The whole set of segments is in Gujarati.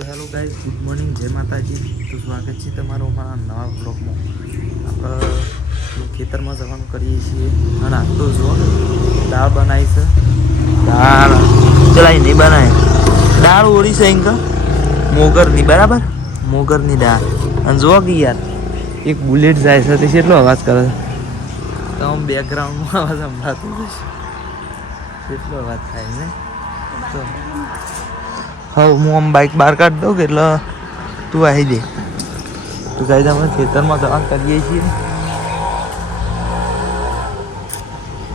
તો હેલો ગાઈઝ, ગુડ મોર્નિંગ, જય માતાજી. તો સ્વાગત છે તમારું અમારા નવા બ્લોગમાં. આપણે ખેતરમાં જવાનું કરીએ છીએ અને આ તો જો દાળ બનાવી છે. દાળ ચલાઈ નહીં બનાવે, દાળ ઓળી છે એમ મોગરની, બરાબર, મોગરની દાળ. અને જો કે યાર એક બુલેટ જાય છે તે કેટલો અવાજ કરે છે. તો આમ બેકગ્રાઉન્ડમાં અવાજ સંભળાતો જશે, કેટલો અવાજ થાય ને. તો હવે હું આમ બાઇક બહાર કાઢી દઉં કે એટલે તું આવી દે. તો ગાઈઝ અમે ખેતરમાં જવા કરીએ છીએ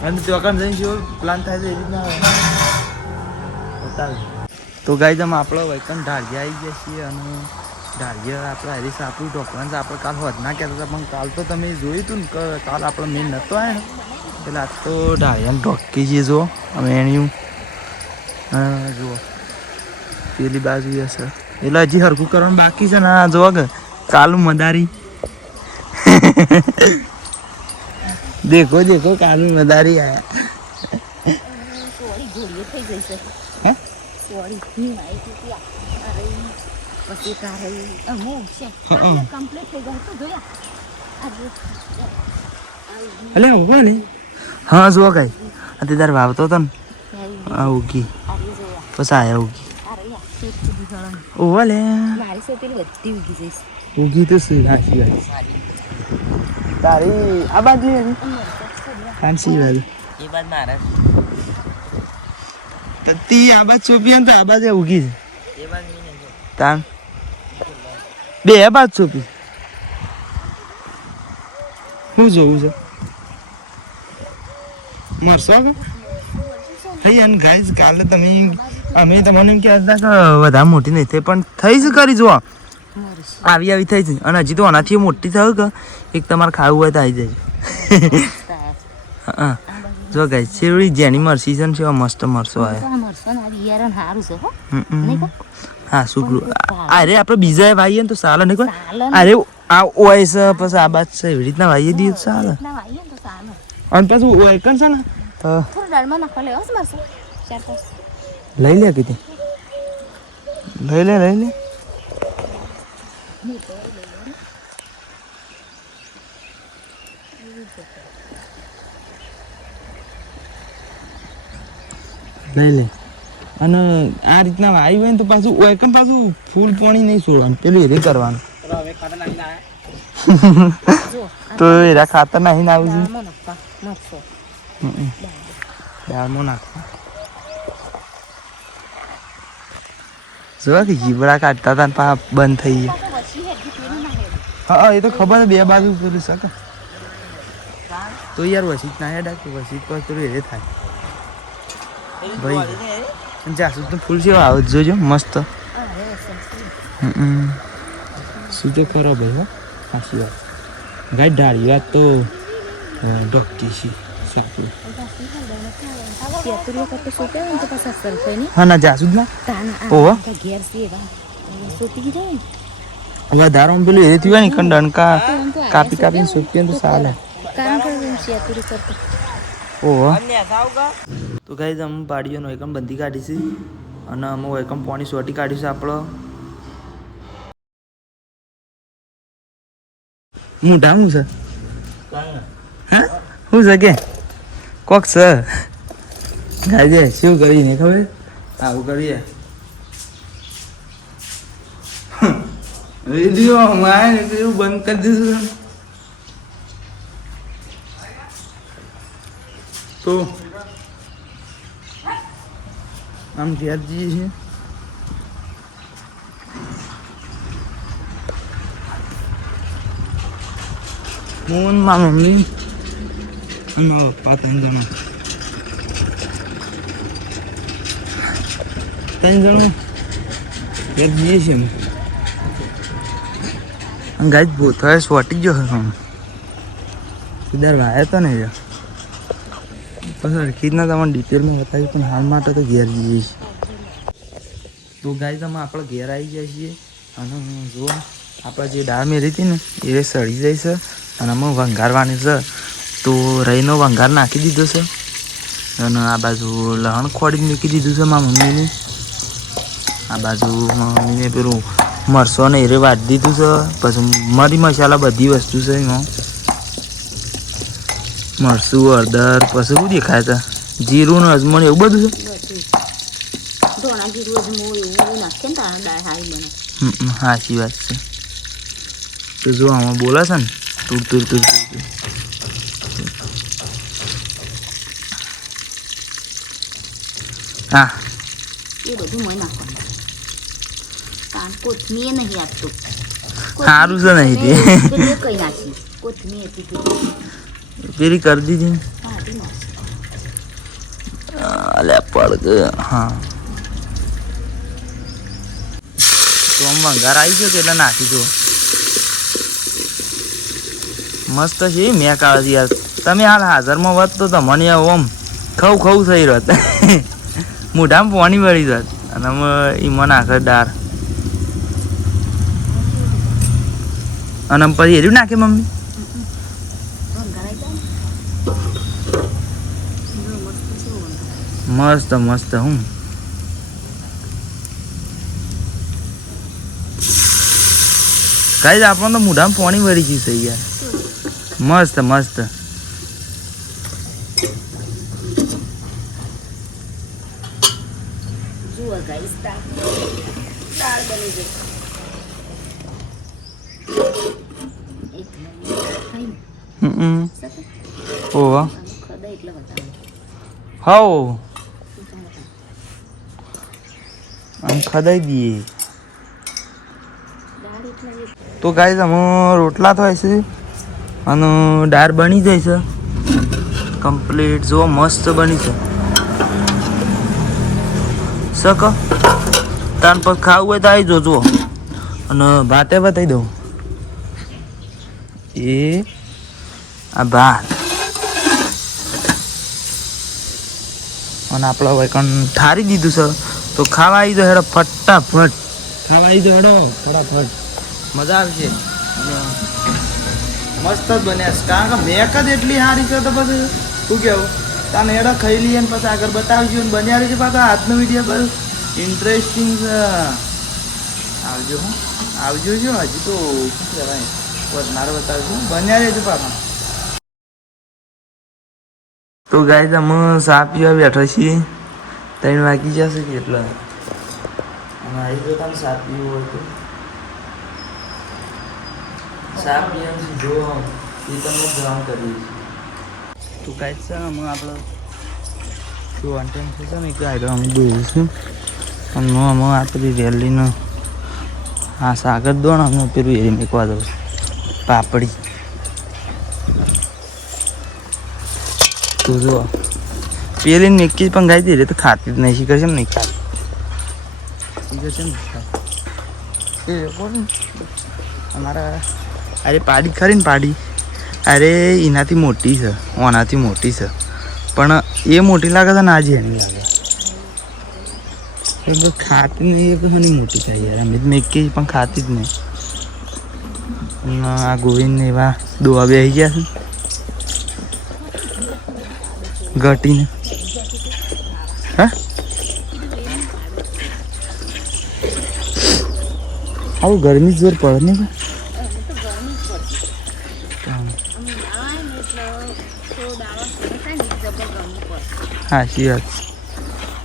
અને ત્યાં જઈને જો પ્લાન થાય છે એ રીતના બતાવે. તો ગાઈઝ અમે આપણે વૈકન ઢાળિયા આવી ગયા છીએ અને ઢાળિયા આપણે હરીશ આપણું ડોક્યુમેન્ટ આપણે કાલ વધના કહેતા હતા, પણ કાલ તો તમે જોયું હતું ને કે કાલ આપણો મેન નહોતો આવ્યો ને, એટલે આજ તો ઢાળિયાને ઢોકી છીએ. જો અમે એનું જુઓ પેલી બાજુ હશે એટલે હજી હરખું કરવાનું બાકી છે ને. આ જોવા કે કાલું મદારી દેખો દેખો કાલું મદારી આયા ને. હા જુઓ કઈ અત્યારે તારે વાવતો હતો ને ઉગી પછી આયા ઉગી. ઓલે ઉગી તો તારી આ બાજુ ફાંસી બાજુ એ બાજુ મારે તી આ બાજુ ચોપી ને તો આ બાજુ ઉગી છે એ બાજુ તાન બે બાજુ ચોપી. શું જોવું છે મરશો કે થઈ અને ગાઈઝ કાલે તમે અમે તમને એમ કહેતા કે વધારે મોટી નહીં થઈ પણ થઈ જ કરી જુઓ આવી આવી થઈ છે. અને હજી તો આનાથી મોટી થયું કે એક તમારે ખાવું હોય તો આવી જાય. હા જો ગાઈઝ શેરડી જેની મરસી છે ને છે મસ્ત મરસો આવે. હા શુક્ર અરે આપણે બીજા વાવીએ ને તો ચાલે નહીં કોઈ. અરે આ ઓય છે પછી આ બાદ છે એવી રીતના વાવીએ દઈએ તો ચાલે. અને પાછું ઓય કન છે ને લઈ લે કીધી લઈ લે લઈ લે. લઈ લે અને આ રીતના વાવી હોય ને તો પાછું ઓયકમ પાછું ફૂલ પાણી નહીં છોડવાનું, પેલું એ કરવાનું. તો એરા ખાતર નાખીને આવું છું દાળમાં નાખવા. જોવા કે જીબડા કાઢતા હતા ને પા બંધ થઈ ગયા. હા એ તો ખબર છે બે બાજુ પેલું શકે તો યાર વસીત ના હેડા કે વસીત પર પેલું એ થાય ભાઈ. જાસૂદ તો ફૂલ છે આવ જોજો મસ્ત. શું તો ખરો ભાઈ. હો સાચી વાત ગાય ઢાળી વાત તો ડોક્ટી છે સાચું. હા ના જાસૂદ ના ઓહો વધારે પેલું એ થયું ને ડંકા કાપી કાપીને સોંપીએ તો ચાલે. ઓહો તો ગાઈઝ અમે પાડીઓનો એકમ બંધી કાઢીશું અને અમે એકમ પાણી સોટી કાઢીશું. આપણો મોઢા શું છે હા શું છે કે કોક છે ગાજે શું કરીને ખબર આવું કરીએ વિડીયો અમારે એવું બંધ કરી દીધું તો આમ ઘેર જઈએ છીએ. હું મારા મમ્મી અને પપ્પા 3 જણા ઘેર જઈએ છીએ અમે. ગાય બોથાએ સ્વાટી ગયો હશે સીધા વાયા તો નહીં પછી હરખીતના તમને ડિટેલમાં બતાવી પણ હાલ માટે તો ઘેર જઈએ છીએ. તો ગાય તમે આપણે ઘેર આવી જાય છીએ અને જો આપણે જે દાળ મેરી હતી ને એ સળી જાય છે અને અમે વંગારવાની છે. તો રહીનો વંગાર નાખી દીધો છે અને આ બાજુ લહણ ખોડીને મૂકી દીધું છે મારા મમ્મીની. આ બાજુ મમ્મીને પેલું મરસો ને એરે વાટી દીધું છે. પછી મરી મસાલા બધી વસ્તુ છે એમાં. મરસું હળદર પછી શું દેખાય છે જીરું ને અજમણ એવું બધું છે. સાચી વાત છે. તો જો આમાં બોલે છે ને તુર તુર તુર તુર. હા એ બધું મને નાખવાનું. કોથમીર નહીં આપતું. સારું છે નહીં તે કઈ નાખી કોથમીર હતી પેલી કરી દીધી. અલે પડ હા તો આમ વંગાર આવી ગયો કે એટલે નાખી દો. મસ્ત છે મેં કાળજી યાર. તમે હાલ હાજરમાં હોત તો મને ઓમ ખવું ખવું થઈ રત. મોઢામાં પાણી વળી જાત. અને અમે એમાં નાખે દાળ અને પછી એર્યું નાખે મમ્મી. મસ્ત મસ્ત હું કઈ આપણને તો મોઢામાં પાણી વળી ગયું છે યાર. મસ્ત મસ્ત. ઓવા હાઉ આમ ખદાઈ દઈએ તો ગાઈસ અમે રોટલા થાય છે અને દાળ બની જાય છે કમ્પ્લીટ. જો મસ્ત બની છે શક તાન પર ખાવું હોય તો આવી જોજો. અને ભાતે બતાવી દઉં એ આ ભાત અને આપણે હવે કણ ઠારી દીધું છે તો ખાવા આવી દો હેડો ફટાફટ. ખાવા આવી દો હેડો ફટાફટ. મજા આવશે. મસ્ત જ બન્યા છે કારણ કે મેક જ એટલી સારી છે તો પછી શું કહેવું તાને હેડો ખાઈ લઈએ ને પછી આગળ બતાવજો ને બન્યા રહેશે પાછો આજનો વિડીયો પર ઇન્ટરેસ્ટિંગ છે. આવજો હું આવજો છો હજી તો શું કહેવાય વધારે બતાવજો બન્યા રહેજો પાછા. તો ગાઈસ અમે ચા પીવા બેઠા છીએ. 3 વાગી જશે કે એટલે આવી જો તમે ચા પીવું હોય તો ચા પીવાનું જો એ તમને જાણ કરીએ. તો ગાઈસ છે અમે આપણે શું વાંટેન છે ને કે આયરો અમે દોઈશું અને અમે આપણી રેલીનો હા સાગર દોણ અમે પેલું એરી મેકવા દઉં પાપડી. તો જો પેલી મેકી પણ ગાઈ દે તો ખાતી જ નહીં. શીખર છે ને નહીં ખાતી શીખર છે ને એ કોણ અમારા અરે પાડી ખરી ને પાડી અરે એનાથી મોટી છે ઓનાથી મોટી છે પણ એ મોટી લાગે છે ને આજે એની લાગે ખાતી નહીં. એ પછી મોટી થાય યાર અમે મેકી પણ ખાતી જ નહીં. આ ગોવિંદ ને એવા દોવા બે આવી ગયા છે ઘટીને. હા આવું ગરમી જોર પડે ને સાચી વાત.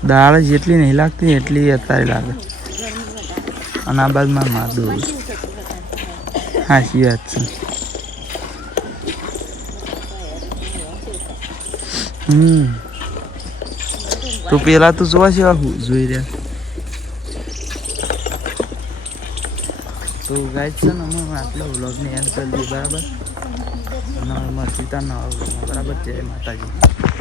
દાળ જેટલી નહીં લાગતી એટલી અત્યારે લાગે. અને આ બાદમાં માદું સાચી વાત છે. તો પેલા તો જોવા છે જોઈ રહ્યા. તો ગાઈસ છે ને અમે આટલા વ્લોગને એન્ડ કરી દઈએ બરાબર. અને મળતી તા નવા વ્લોગમાં બરાબર. જય માતાજી.